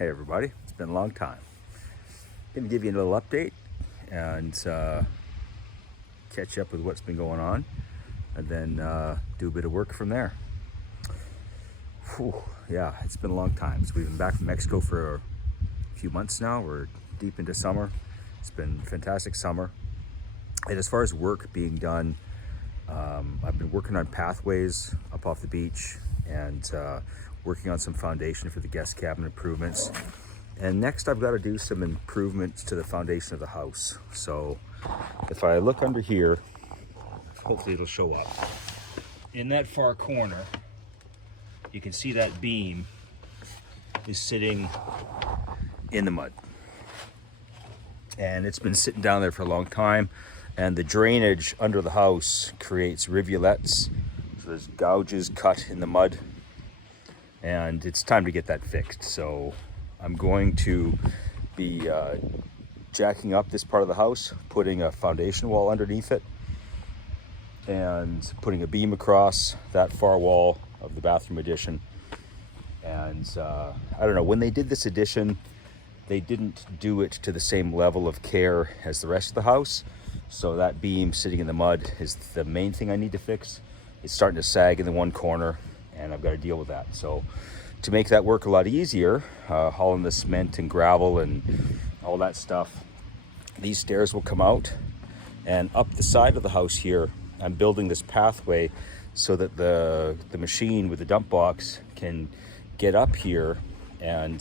Hey everybody, it's been a long time. Gonna give you a little update and catch up with what's been going on, and then do a bit of work from there. Whew, yeah, it's been a long time. So we've been back from Mexico for a few months now. We're deep into summer. It's been a fantastic summer. And as far as work being done, I've been working on pathways up off the beach and working on some foundation for the guest cabin improvements. And next I've got to do some improvements to the foundation of the house. So if I look under here, hopefully it'll show up. In that far corner, you can see that beam is sitting in the mud. And it's been sitting down there for a long time. And the drainage under the house creates rivulets. So there's gouges cut in the mud. And it's time to get that fixed. So I'm going to be jacking up this part of the house, putting a foundation wall underneath it, and putting a beam across that far wall of the bathroom addition. And I don't know, when they did this addition, they didn't do it to the same level of care as the rest of the house. So that beam sitting in the mud is the main thing I need to fix. It's starting to sag in the one corner, and I've got to deal with that. So to make that work a lot easier, hauling the cement and gravel and all that stuff, these stairs will come out, and up the side of the house here, I'm building this pathway so that the machine with the dump box can get up here and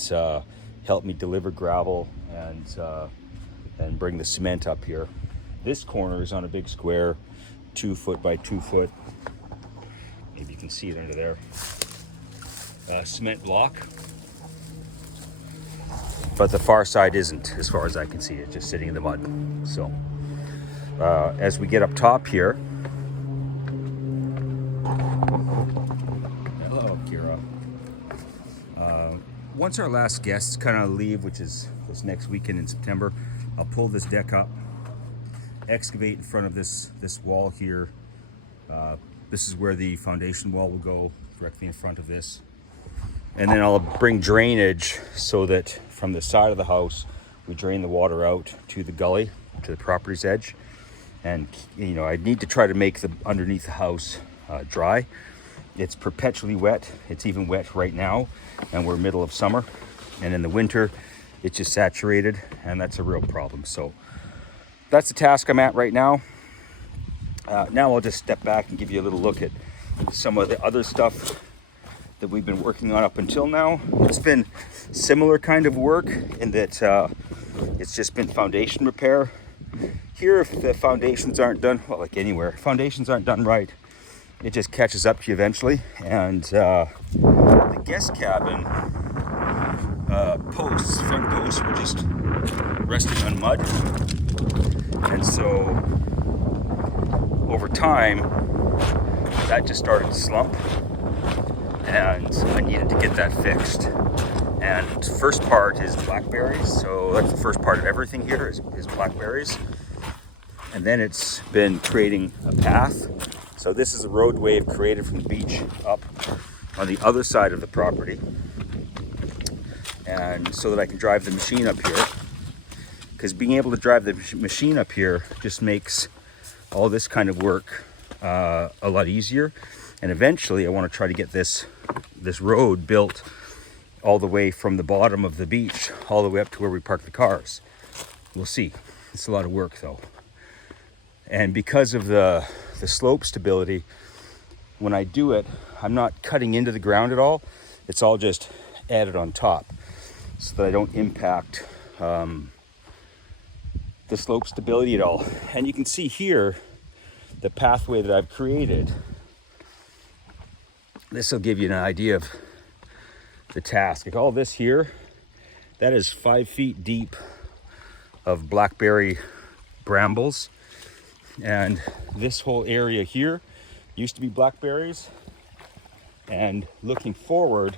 help me deliver gravel and bring the cement up here. This corner is on a big square, 2 foot by 2 foot. Maybe you can see it under there. Cement block. But the far side isn't, as far as I can see. It's just sitting in the mud. So as we get up top here. Hello, Kira. Once our last guests kind of leave, which is this next weekend in September, I'll pull this deck up, excavate in front of this wall here. This is where the foundation wall will go, directly in front of this. And then I'll bring drainage so that from the side of the house, we drain the water out to the gully, to the property's edge. And, you know, I need to try to make the underneath the house dry. It's perpetually wet. It's even wet right now, and we're middle of summer. And in the winter, it's just saturated, and that's a real problem. So that's the task I'm at right now. Now I'll just step back and give you a little look at some of the other stuff that we've been working on up until now. It's been similar kind of work in that it's just been foundation repair. Here, if the foundations aren't done, well, like anywhere, foundations aren't done right, it just catches up to you eventually. And the guest cabin posts, front posts, were just resting on mud. And so over time, that just started to slump, and I needed to get that fixed. And first part is blackberries, so that's the first part of everything here is blackberries. And then it's been creating a path. So this is a roadway I've created from the beach up on the other side of the property, and so that I can drive the machine up here. Because being able to drive the machine up here just makes all this kind of work a lot easier. And eventually I want to try to get this road built all the way from the bottom of the beach all the way up to where we park the cars. We'll see. It's a lot of work though. And because of the slope stability, when I do it, I'm not cutting into the ground at all. It's all just added on top so that I don't impact the slope stability at all. And you can see here the pathway that I've created. This will give you an idea of the task. Like all this here, that is 5 feet deep of blackberry brambles. And this whole area here used to be blackberries. And looking forward,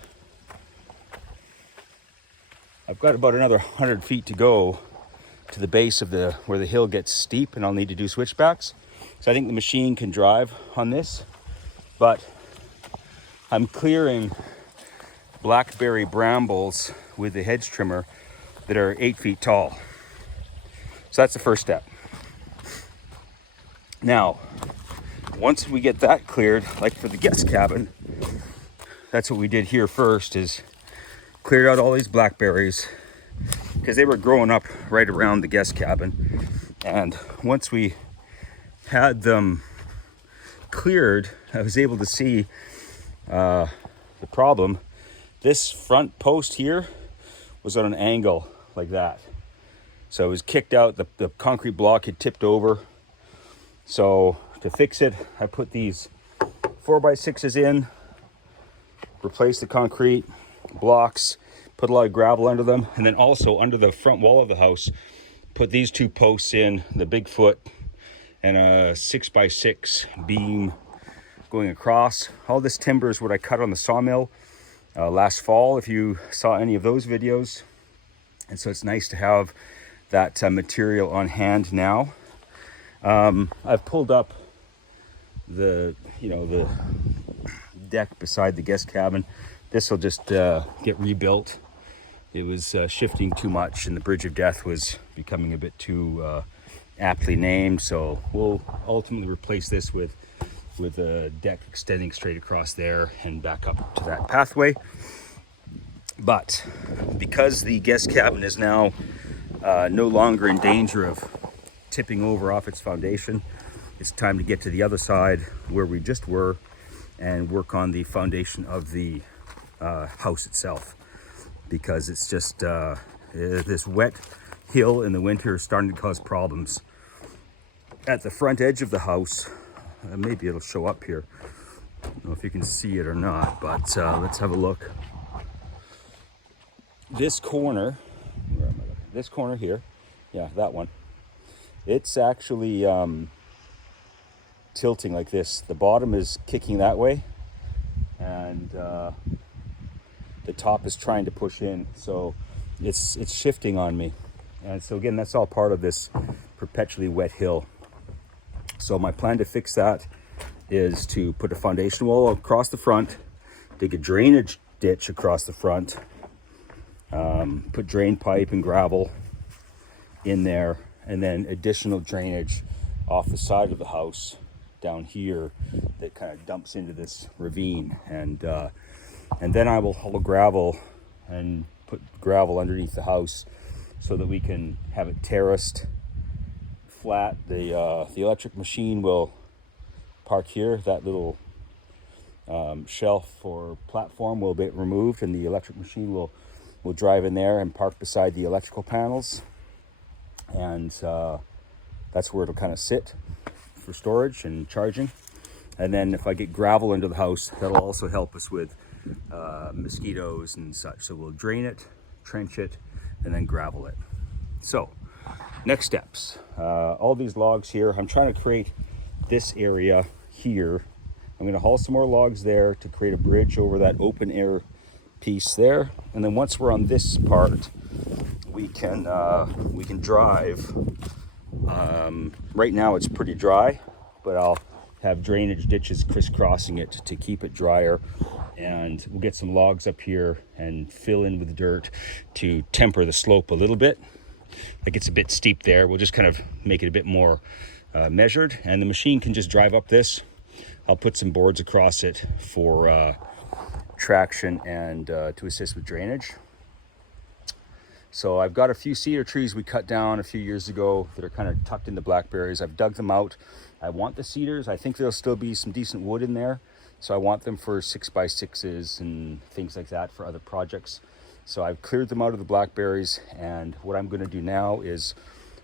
I've got about another 100 feet to go to the base of where the hill gets steep, and I'll need to do switchbacks. So I think the machine can drive on this, but I'm clearing blackberry brambles with the hedge trimmer that are 8 feet tall. So that's the first step. Now, once we get that cleared, like for the guest cabin, that's what we did here first, is cleared out all these blackberries because they were growing up right around the guest cabin. And once we had them cleared, I was able to see the problem. This front post here was on an angle like that. So it was kicked out, the concrete block had tipped over. So to fix it, I put these 4x6s in, replaced the concrete blocks, put a lot of gravel under them, and then also under the front wall of the house, put these 2 posts in, the Bigfoot and a 6x6 beam going across. All this timber is what I cut on the sawmill last fall, if you saw any of those videos. And so it's nice to have that material on hand now. I've pulled up the deck beside the guest cabin. This will just get rebuilt. It was shifting too much, and the Bridge of Death was becoming a bit too aptly named. So we'll ultimately replace this with a deck extending straight across there and back up to that pathway. But because the guest cabin is now no longer in danger of tipping over off its foundation, it's time to get to the other side where we just were and work on the foundation of the house itself, because it's just this wet hill in the winter is starting to cause problems. At the front edge of the house, maybe it'll show up here, I don't know if you can see it or not, but let's have a look. This corner, where am I looking? This corner here, yeah, that one, it's actually tilting like this. The bottom is kicking that way, and the top is trying to push in, so it's shifting on me. And so again, that's all part of this perpetually wet hill. So my plan to fix that is to put a foundation wall across the front, dig a drainage ditch across the front, put drain pipe and gravel in there, and then additional drainage off the side of the house down here that kind of dumps into this ravine. And then I will haul gravel and put gravel underneath the house so that we can have it terraced flat. The electric machine will park here. That little shelf or platform will be removed, and the electric machine will drive in there and park beside the electrical panels, and that's where it'll kind of sit for storage and charging. And then if I get gravel into the house, that'll also help us with mosquitoes and such. So we'll drain it, trench it, and then gravel it. So next steps, all these logs here, I'm trying to create this area here. I'm going to haul some more logs there to create a bridge over that open air piece there. And then once we're on this part, we can drive. Right now it's pretty dry, but I'll have drainage ditches crisscrossing it to keep it drier. And we'll get some logs up here and fill in with dirt to temper the slope a little bit. Like it's a bit steep there. We'll just kind of make it a bit more measured, and the machine can just drive up this. I'll put some boards across it for traction and to assist with drainage. So I've got a few cedar trees we cut down a few years ago that are kind of tucked into blackberries. I've dug them out. I want the cedars. I think there'll still be some decent wood in there. So I want them for 6x6s and things like that for other projects. So I've cleared them out of the blackberries, and what I'm going to do now is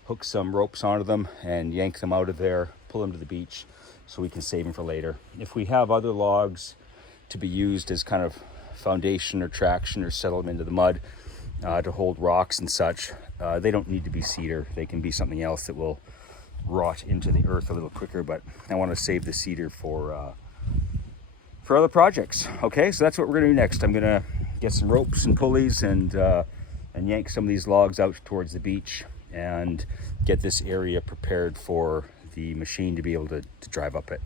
hook some ropes onto them and yank them out of there, pull them to the beach so we can save them for later. If we have other logs to be used as kind of foundation or traction or settle them into the mud to hold rocks and such, they don't need to be cedar. They can be something else that will rot into the earth a little quicker, but I want to save the cedar for other projects. Okay, so that's what we're going to do next. I'm going to get some ropes and pulleys and yank some of these logs out towards the beach and get this area prepared for the machine to be able to drive up it.